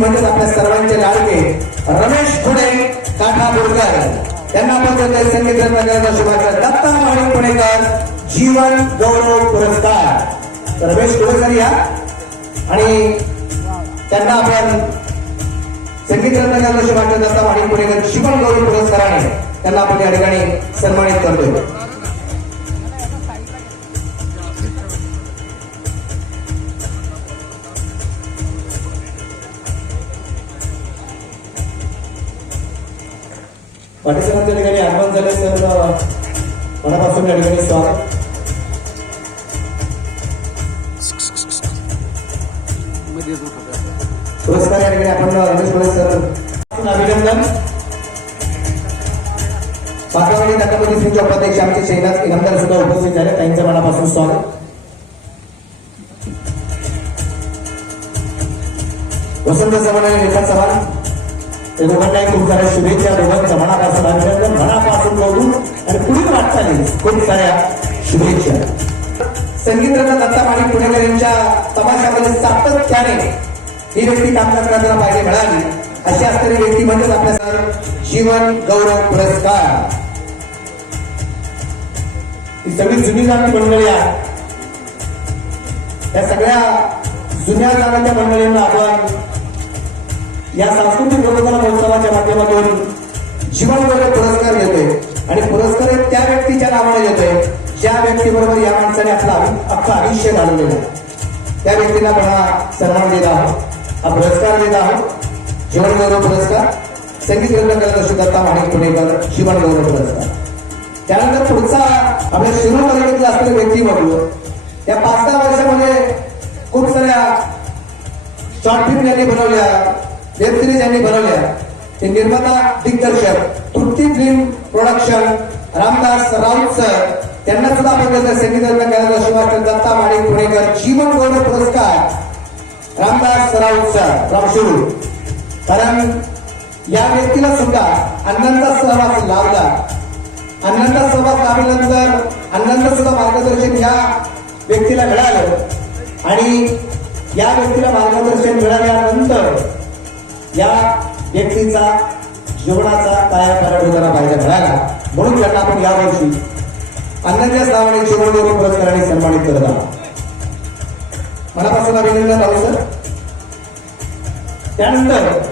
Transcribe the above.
म्हणजेच आपल्या सर्वांचे लाडके रमेश पुणे काठापूरकर त्यांना पण देतोय संगीत रत्नाकरांचा शुभाशय दत्ता माणिक पुणेकर जीवन गौरव पुरस्कार. रमेश पुणेकर या आणि त्यांना आपण संगीत रत्नाकरांचा शुभाशय दत्ता माणिक पुणेकर जीवन गौरव पुरस्काराने त्यांना आपण या ठिकाणी सन्मानित करतोय. पाटीसरांच्या ठिकाणी आगमन झाले तर मनापासून या ठिकाणी स्वागत. पुरस्कार या ठिकाणी आपण रमेश गोळे सर. अभिनंदन. पाकवाडी नकापती सिंगच्या उपाध्यक्ष आमचे शैलास इनामदार सुद्धा उपस्थित झाले. त्यांच्या मनापासून स्वागत. वसंत चव्हाण आणि रेखा चव्हाण ते दोघांनाही खूप साऱ्या शुभेच्छा दोघांच्या मनापासून अभिनंदन मनापासून कौतुक आणि पुढील वाटचाली खूप साऱ्या शुभेच्छा. संगीत रत्न दत्ता माणिक पुणेकर यांच्या तमाशामध्ये सातत्याने ही व्यक्ती काम करताना पाहिजे मिळाली. अशी असणारी व्यक्ती म्हणजेच आपल्या सर जीवन गौरव पुरस्कार. ही सगळी जुनी जाती मंडळी आहे त्या सगळ्या जुन्या जाण्याच्या मंडळींना आपण या सांस्कृतिक प्रबोधन महोत्सवाच्या माध्यमातून जीवन गौरव पुरस्कार येतोय. आणि पुरस्कार त्या व्यक्तीच्या नावाने येतोय. ज्या व्यक्तीबरोबर या माणसाने आपलं आयुष्य घालवलेलं आहे. त्या व्यक्तीला आपण हा सन्मान देत आहोत. हा पुरस्कार देत आहोत. जीवन गौरव पुरस्कार. संगीत रत्नकर्ता दत्ता माणिक पुणेकर जीवन गौरव पुरस्कार. त्यानंतर पुढचा आपल्या शिरूर तालुक्यातला असलेला व्यक्ती बघलो या पाच दहा वर्षामध्ये खूप साऱ्या शॉर्ट फिल्म यांनी बनवल्या. वेब सिरीज यांनी बनवल्या. ते निर्माता दिग्दर्शक Trupti film production Ramdas Raut sir त्यांना सुद्धा आपण त्याचा करायचा रत्नकर्ता दत्ता माणिक पुणेकर जीवन गौरव पुरस्कार. रामदास राऊत सर रामशुरू कारण या व्यक्तीला सुद्धा अण्णांचा सहवास लाभला. अण्णांचा सहवास लाभल्यानंतर अण्णांचं सुद्धा मार्गदर्शन या व्यक्तीला मिळालं. आणि या व्यक्तीला मार्गदर्शन मिळाल्यानंतर या व्यक्तीचा जीवनाचा काया कायापालट होताना पाहिजे मिळाला म्हणून त्यांना आपण यावर्षी अण्णांच्या नावाने जीवन पुरस्काराने सन्मानित करत आहोत. मनापासून अभिनंदन राहू सर. त्यानंतर